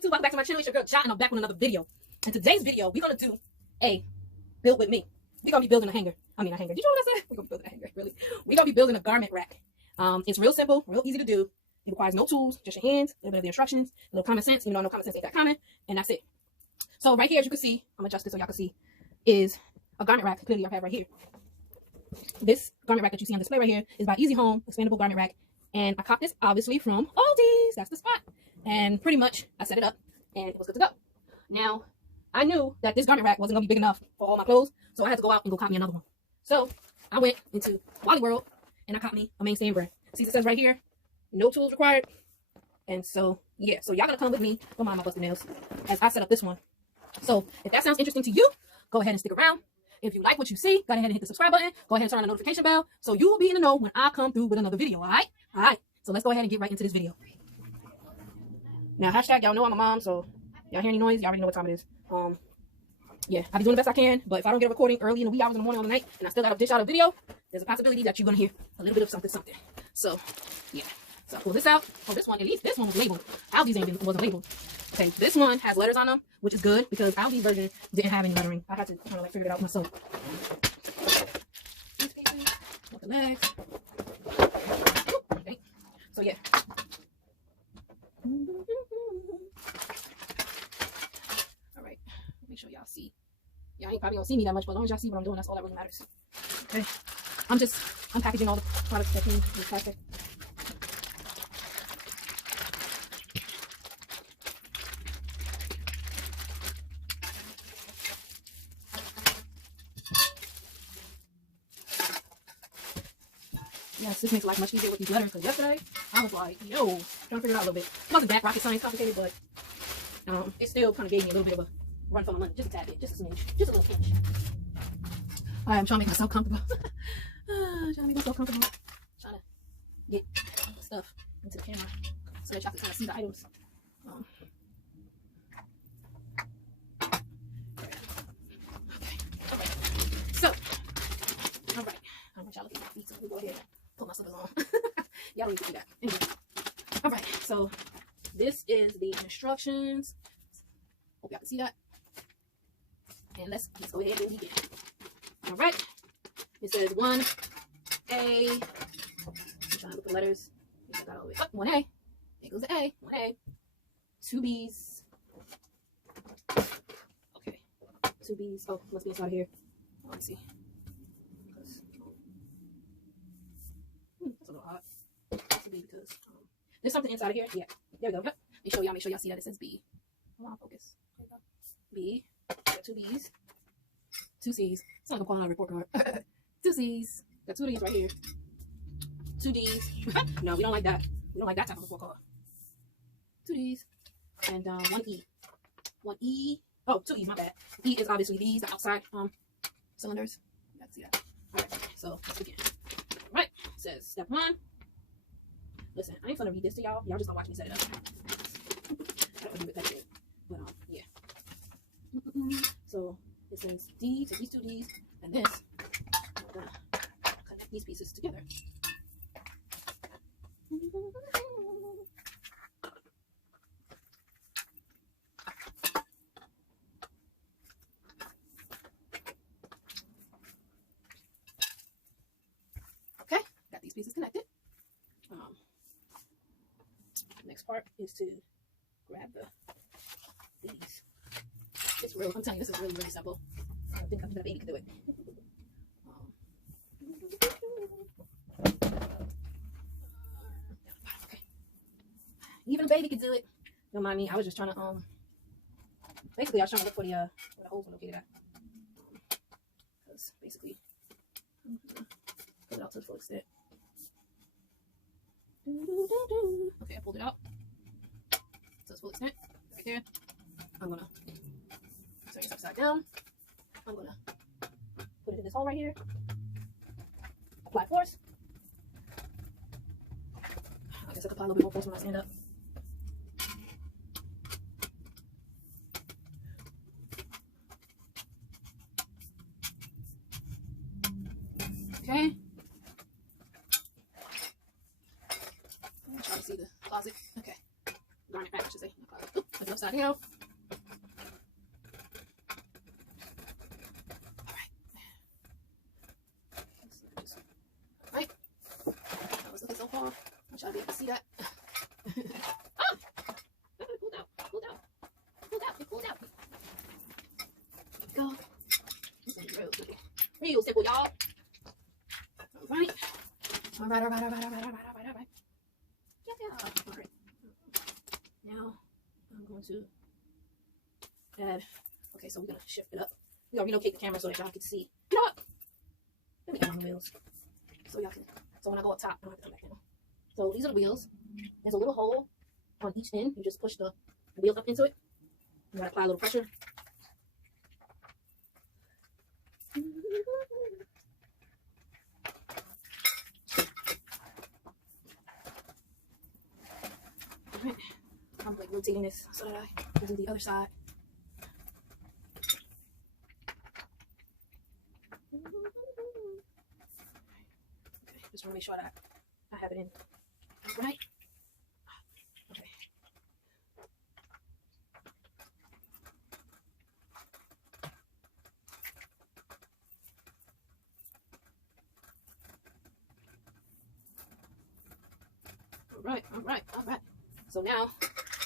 YouTube, welcome back to my channel. It's your girl John, and I'm back with another video. In today's video, we're gonna do a build with me. We're gonna be building a hanger. I mean a hanger. Did you know what I said? We're gonna be building a hanger, really. We're gonna be building a garment rack. It's real simple, real easy to do. It requires no tools, just your hands, a little bit of the instructions, a little common sense. You know, I know common sense ain't that common, and that's it. So right here, as you can see, I'm gonna adjust this so y'all can see, is a garment rack. Clearly, I have right here. This garment rack that you see on display right here is by Easy Home Expandable Garment Rack, and I caught this obviously from Aldi's. That's the spot. And pretty much I set it up and it was good to go. Now I knew that this garment rack wasn't gonna be big enough for all my clothes, so I had to go out and go cop me another one. So I went into Wally World and I caught me a mainstay brand. See, it says right here, no tools required. And so yeah, so y'all gotta come with me. Don't mind my busted nails as I set up this one. So if that sounds interesting to you, go ahead and stick around. If you like what you see, go ahead and hit the subscribe button. Go ahead and turn on the notification bell so you will be in the know when I come through with another video. All right. So let's go ahead and get right into this video. Now, hashtag, y'all know I'm a mom, so y'all hear any noise, y'all already know what time it is. Yeah, I'll be doing the best I can, but if I don't get a recording early in the wee hours in the morning or the night, and I still got to dish out a video, there's a possibility that you're going to hear a little bit of something. So, yeah. So I pull this out. Oh, this one, at least this one was labeled. Aldi's wasn't labeled. Okay, this one has letters on them, which is good, because Aldi's version didn't have any lettering. I had to kind of like figure it out myself. These pieces, with the legs. Okay, so yeah. Alright, make sure y'all see. Y'all ain't probably gonna see me that much, but as long as y'all see what I'm doing, that's all that really matters. Okay, I'm just unpackaging all the products that came in the plastic. Yes, this makes life much easier with these letters, because yesterday I was like, yo, trying to figure it out a little bit. It wasn't that rocket science complicated, but it still kind of gave me a little bit of a run for my money. Just a tad bit, just a smidge, just a little pinch. I'm trying to make myself comfortable. Trying to make myself comfortable. Trying to get stuff into the camera so that y'all can kind of see the items. Okay. So, all right. I want y'all looking at my feet, so we'll go ahead and put my slippers on. Y'all don't need to see that. Anyway. All right. So, this is the instructions. Hope y'all can see that. And let's go ahead and begin. All right. It says 1A. I'm trying to look at the letters. I got all the way up. 1A. There goes the A. 1A. 2 B's. Okay. 2 B's. Oh, must be inside here. Oh, let's see. That's a little hot. That's a B because there's something inside of here. Yeah. There we go. Yep. Make sure y'all see that it says B. Hold on, focus. There you go. B. Got 2 B's. 2 C's. It's like a quality report card. 2 C's. Got 2 D's right here. 2 D's. No, we don't like that. We don't like that type of report card. 2 D's. And 1 E. 1 E. Oh, 2 E's, my bad. E is obviously these, the outside cylinders. You can see that. Alright, so let's begin. Alright, it says step 1. Listen, I ain't gonna read this to y'all. Y'all just gonna watch me set it up. I don't do it that good. But yeah. So it says D, so these 2 D's, and this. I'm gonna connect these pieces together. Okay, got these pieces connected. Next part is to grab these. It's real. I'm telling you, this is really, really simple. I think the baby can do it. Okay. Even a baby can do it. Don't mind me. I was just trying to basically I was trying to look for the where the holes were located at. Because basically pull it out to the full extent. Okay, I pulled it out to its full extent. Right there. I'm gonna turn this upside down. I'm gonna put it in this hole right here. Apply force. I guess I can apply a little bit more force when I stand up. Okay. I'm trying to see the closet. Okay. Garment rack, I should say. Oh, upside down. Alright. I was looking so far. I try to be able to see that. Oh! It pulled out. Pulled out. Pulled out. It pulled out. There we go. This is real simple. Real simple, y'all. Alright. Alright. Yeah. Alright. Now I'm going to add. Okay, so we're gonna shift it up. We're gonna relocate the camera so that y'all can see. You know what? Let me add on the wheels. So y'all can. So when I go up top, I don't have to come back down. So these are the wheels. There's a little hole on each end. You just push the wheel up into it. You gotta apply a little pressure. Alright. I'm like rotating this so that I can do the other side. Okay, just want to make sure that I have it in. Right? Okay. All right. So now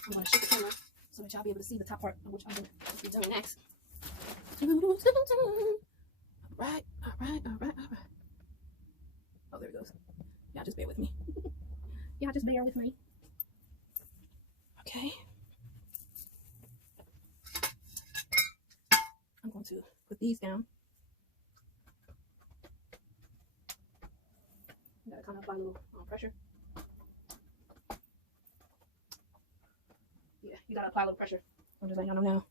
I'm going to shift the camera so that y'all be able to see the top part of which I'm going to be doing next. All right. Oh, there it goes. Y'all just bear with me. Y'all just bear with me. Okay. I'm going to put these down. You gotta kind of apply a little pressure. Yeah, you gotta apply a little pressure. I'm just letting y'all know now.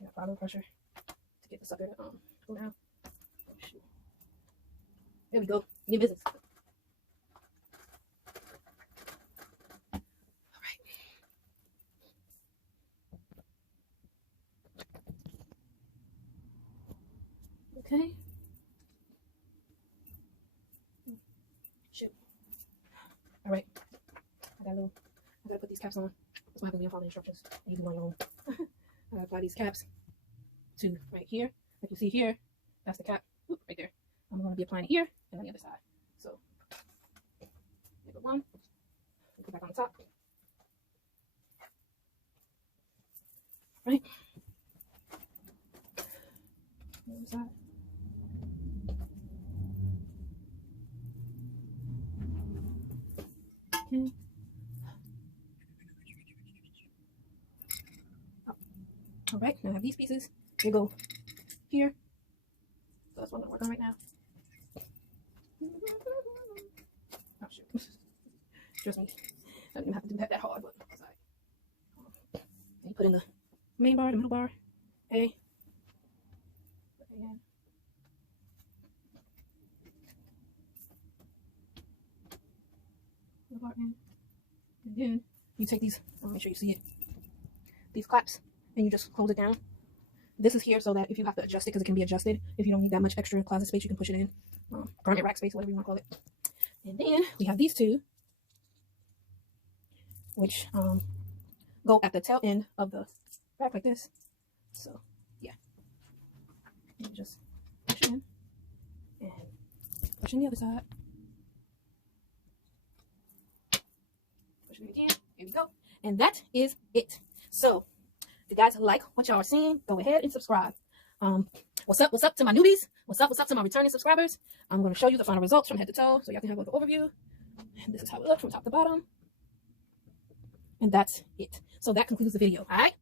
You gotta apply a little pressure to get the sucker to go down. Oh, shoot. There we go. Get business. Okay. Shoot. All right. I gotta put these caps on. That's what happens when you follow the instructions. You can do on your own. I gotta apply these caps to right here. Like you see here, that's the cap. Oop, right there. I'm gonna be applying it here and on the other side. So, one. Put back on the top. Right. The other side. Okay. All right, now I have these pieces. They go here. So that's what I'm gonna work on right now. Oh shoot. Trust me, I didn't have to do that hard, but it's alright. And you put in the main bar, the middle bar, A. And then you take these, I'll make sure you see it, these claps, and you just close it down. This is here so that if you have to adjust it, because it can be adjusted, if you don't need that much extra closet space, you can push it in, garment rack space, whatever you want to call it. And then we have these two, which go at the tail end of the rack like this. So yeah, you just push it in and push in the other side. Push it in again. Here we go. And that is it. So if you guys like what y'all are seeing, go ahead and subscribe. What's up to my newbies? What's up to my returning subscribers? I'm going to show you the final results from head to toe so y'all can have an overview. And this is how it looks from top to bottom. And that's it. So that concludes the video. All right.